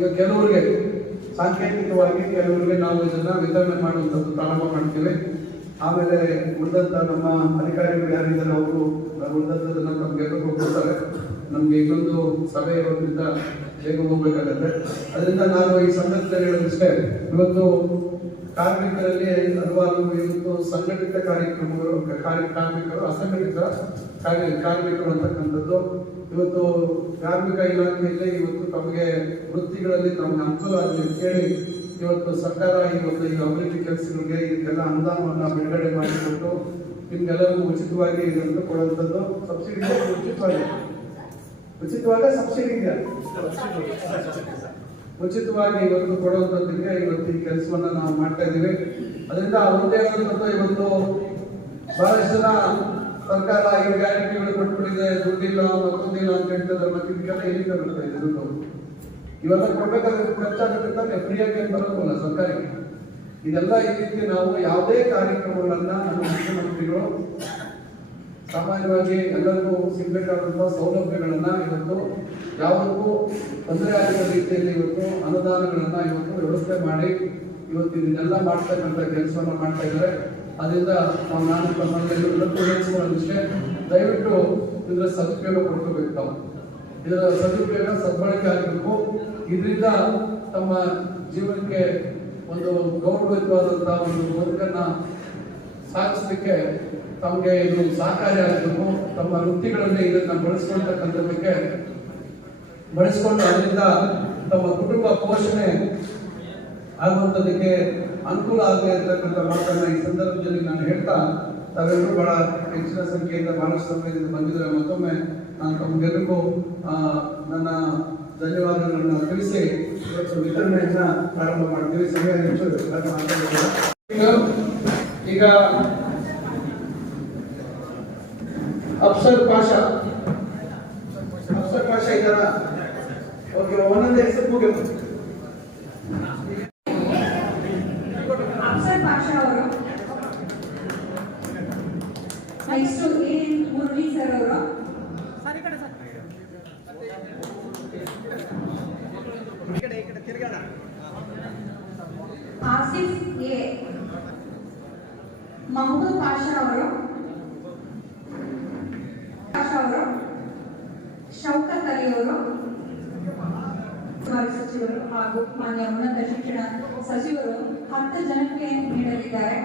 ಈಗ ಕೆಲವರಿಗೆ ಸಾಂಕೇತಿಕವಾಗಿ ಕೆಲವರಿಗೆ ನಾವು ಇದನ್ನು ವಿತರಣೆ ಮಾಡುವಂಥದ್ದು ಪ್ರಾರಂಭ ಮಾಡ್ತೇವೆ. ಆಮೇಲೆ ಉಳಿದಂತ ನಮ್ಮ ಅಧಿಕಾರಿಗಳು ಯಾರಿದ್ದಾರೆ ಅವರು ಉಳಿದಂಥದ್ದನ್ನು ನಮಗೆ ಕೊಡ್ತಾರೆ ನಮಗೆ ಇನ್ನೊಂದು ಸಭೆ ಇರೋದ್ರಿಂದ ಬೇಗ ಹೋಗ್ಬೇಕಾಗತ್ತೆ. ಅದರಿಂದ ನಾನು ಈ ಸಂದರ್ಭದಲ್ಲಿ ಹೇಳಿದಷ್ಟೇ ಇವತ್ತು ಕಾರ್ಮಿಕರಲ್ಲಿ ಹಲವಾರು ಸಂಘಟಿತ ಕಾರ್ಯಕ್ರಮಗಳು, ಕಾರ್ಯ, ಕಾರ್ಮಿಕರು, ಅಸಂಘಟಿತ ಕಾರ್ಯ, ಕಾರ್ಮಿಕರು ಅಂತಕ್ಕಂಥದ್ದು. ಇವತ್ತು ಕಾರ್ಮಿಕ ಇಲಾಖೆಯಲ್ಲಿ ಇವತ್ತು ತಮಗೆ ವೃತ್ತಿಗಳಲ್ಲಿ ತಮಗೆ ಅನುಕೂಲ ಆಗಲಿ ಕೇಳಿ ಇವತ್ತು ಸರ್ಕಾರ ಇವತ್ತು ಈ ಅಭಿವೃದ್ಧಿ ಕೆಲಸಗಳಿಗೆ ಇದಕ್ಕೆಲ್ಲ ಅನುದಾನವನ್ನು ಬಿಡುಗಡೆ ಮಾಡಿಕೊಟ್ಟು ನಿಮ್ಗೆಲ್ಲರಿಗೂ ಉಚಿತವಾಗಿ ಇದನ್ನು ಕೊಡುವಂಥದ್ದು ಸಬ್ಸಿಡಿ ಉಚಿತವಾಗಿ ಉಚಿತವಾಗ ಸಬ್ಸಿಡಿ ಇದೆಯಾ ಉಚಿತವಾಗಿ ಇವತ್ತು ಕೊಡುವಂಥದ್ದಕ್ಕೆ ಇವತ್ತು ಈ ಕೆಲಸವನ್ನ ನಾವು ಮಾಡ್ತಾ ಇದ್ದೀವಿ. ಅದರಿಂದ ಒಂದೇ ಆದಂಥದ್ದು ಇವತ್ತು ಬಹಳಷ್ಟು ಜನ ಸರ್ಕಾರ ಈ ಗ್ಯಾರಂಟಿಗಳು ಕೊಟ್ಬಿಟ್ಟಿದೆ, ದುಡ್ಡಿಲ್ಲ, ಮತ್ತೊಂದಿಲ್ಲ ಅಂತ ಹೇಳ್ತಾರೆ ಮತ್ತೆ ಇದಕ್ಕೆಲ್ಲ ಎಲ್ಲಿಂದ ಬರ್ತಾ ಇದೆ ದುಡ್ಡು? ಇವೆಲ್ಲ ಕೊಡ್ಬೇಕಾದ್ರೆ ಖರ್ಚಾಗುತ್ತೆ ತಾನೆ ಫ್ರೀಯಾಗಿ ಏನು ಬರೋದಿಲ್ಲ ಸರ್ಕಾರಕ್ಕೆ. ಇದೆಲ್ಲ ಈ ರೀತಿ ನಾವು ಯಾವುದೇ ಕಾರ್ಯಕ್ರಮಗಳನ್ನ ನಮ್ಮ ಸಾಮಾನ್ಯವಾಗಿ ಎಲ್ಲರಿಗೂ ಸಿಗಬೇಕಾದಂತಹ ಸೌಲಭ್ಯಗಳನ್ನ ಇವತ್ತು ಯಾವುದಕ್ಕೂ ತೊಂದರೆ ಆಗಿರೋ ರೀತಿಯಲ್ಲಿ ಇವತ್ತು ಅನುದಾನಗಳನ್ನ ಇವತ್ತು ವ್ಯವಸ್ಥೆ ಮಾಡಿ ಇವತ್ತು ಇದನ್ನೆಲ್ಲ ಮಾಡ್ತಕ್ಕಂಥ ಕೆಲಸವನ್ನು ಮಾಡ್ತಾ ಇದ್ದಾರೆ. ಅದರಿಂದ ನಾವು ನಾನು ತಮ್ಮಲ್ಲಿ ದಯವಿಟ್ಟು ಇದರ ಸದುಪಯೋಗ ಪಡ್ಕೋಬೇಕು ತಾವು. ಇದರ ಸದುಪಯೋಗ ಸದ್ಬಳಕೆ ಆಗಬೇಕು. ಇದರಿಂದ ತಮ್ಮ ಜೀವನಕ್ಕೆ ಒಂದು ಗೌರವಯುತವಾದಂತಹ ಒಂದು ಬದುಕನ್ನ ಸಾಧಿಸಲಿಕ್ಕೆ ತಮಗೆ ಇದು ಸಹಕಾರಿ ಆಗಬೇಕು? ತಮ್ಮ ವೃತ್ತಿಗಳಲ್ಲಿ ಇದನ್ನು ಬಳಸ್ಕೊಳ್ತಕ್ಕಂಥದಕ್ಕೆ ಬಳಸ್ಕೊಂಡು ಅದರಿಂದ ತಮ್ಮ ಕುಟುಂಬ ಪೋಷಣೆ ಆಗುವಂಥದಕ್ಕೆ ಅನುಕೂಲ ಆಗಲಿ ಅಂತಕ್ಕಂಥ ಮಾತನ್ನ ಈ ಸಂದರ್ಭದಲ್ಲಿ ನಾನು ಹೇಳ್ತಾ ತಾವೆಲ್ಲರೂ ಬಹಳ ಹೆಚ್ಚಿನ ಸಂಖ್ಯೆಯಿಂದ ಬಹಳಷ್ಟು ಸಮಯದಿಂದ ಬಂದಿದ್ದಾರೆ? ಮತ್ತೊಮ್ಮೆ ನಾನು ತಮಗೆಲ್ಲರಿಗೂ ನನ್ನ ಧನ್ಯವಾದಗಳನ್ನು ತಿಳಿಸಿ, ಇವತ್ತು ವಿತರಣೆಯನ್ನು ಪ್ರಾರಂಭ ಮಾಡ್ತೀವಿ. ಸಮಯ ಹೆಚ್ಚು ಹಾಗಾಗಿ ಮಾತಾಡೋದಿಲ್ಲ. ಈಗ- ಈಗ ಅಫ್ಸರ್ ಪಾಷಾ ಅಫ್ಸರ್ ಪಾಷಾ ಇದ್ದಾರಾ ಓಕೆ ಒಂದೊಂದೇ ಹೆಸರು ಮುಗಿದು ಅಫ್ಸರ್ ಪಾಷಾ ಅವರು ನೆಕ್ಸ್ಟ್ ಎ ಮುರಳಿ ಸರ್ ಅವರು ಆಸಿಫ್ ಎ ಮಹಬೂಬ್ ಪಾಷಾ ಅವರು ಪಾಷಾ ಅವರು ಶೌಕತ್ ಅಲಿ ಅವರು ಸಚಿವರು ಹಾಗೂ ಮಾನ್ಯ ಉನ್ನತ ಶಿಕ್ಷಣ ಸಚಿವರು ಹತ್ತು ಜನಕ್ಕೆ ನೀಡಲಿದ್ದಾರೆ.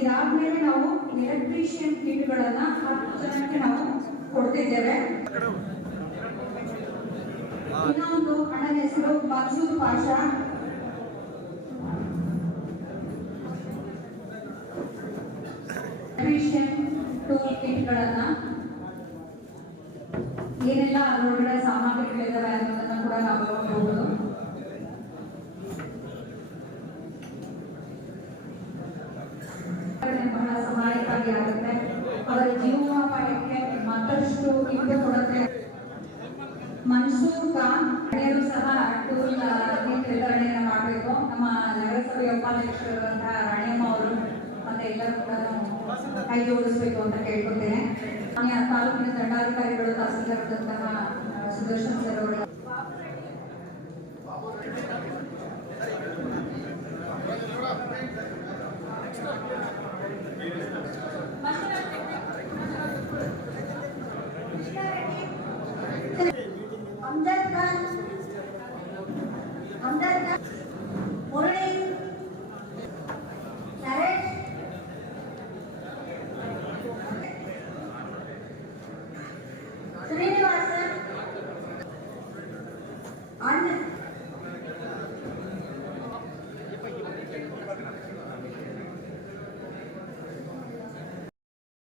ಇದಾದ್ಮೇಲೆ ನಾವು ಎಲೆಕ್ಟ್ರಿಷಿಯನ್ ಕಿಟ್ಗಳನ್ನ ಹತ್ತು ಜನಕ್ಕೆ ನಾವು ಕೊಡ್ತಿದ್ದೇವೆ. ಇನ್ನೊಂದು ಹಣದ ಹೆಸರು ಮನ್ಸೂರ್ ಪಾಷಾ. ಎಲೆಕ್ಟ್ರಿಷಿಯನ್ ಟೂಲ್ ಕಿಟ್ಗಳನ್ನ ಏನೆಲ್ಲ ಅದರೊಳಗಡೆ ಸಾಮಗ್ರಿಗಳಿದ್ದಾವೆ ಅನ್ನೋದನ್ನ ಕೂಡ ನಾವು ನೋಡಬಹುದು ಬಹಳ ಸಹಾಯಕಾರಿ ಆಗುತ್ತೆ. ಅವರ ಜೀವನೋಪಾಯಕ್ಕೆ ಮತ್ತಷ್ಟು ಇಂಪು ಕೊಡುತ್ತೆ. ಮನ್ಸೂರ್ ಖಾನ್ ಸಹ ಟೂಲ್ ವಿತರಣೆಯನ್ನು ಮಾಡಬೇಕು. ನಮ್ಮ ನಗರಸಭೆ ಉಪಾಧ್ಯಕ್ಷರಾದಂತಹ ಮತ್ತೆ ಎಲ್ಲರೂ ಕೂಡ ನಾವು ಕೈ ಜೋಡಿಸಬೇಕು ಅಂತ ಕೇಳ್ಕೊತೇನೆ ತಾಲೂಕಿನ ದಂಡಾಧಿಕಾರಿಗಳು ತಹಸೀಲ್ದಾರ್ದಂತಹ ಸುದರ್ಶನ್ ಸರ್ ಅವರ अंदर का अंदर का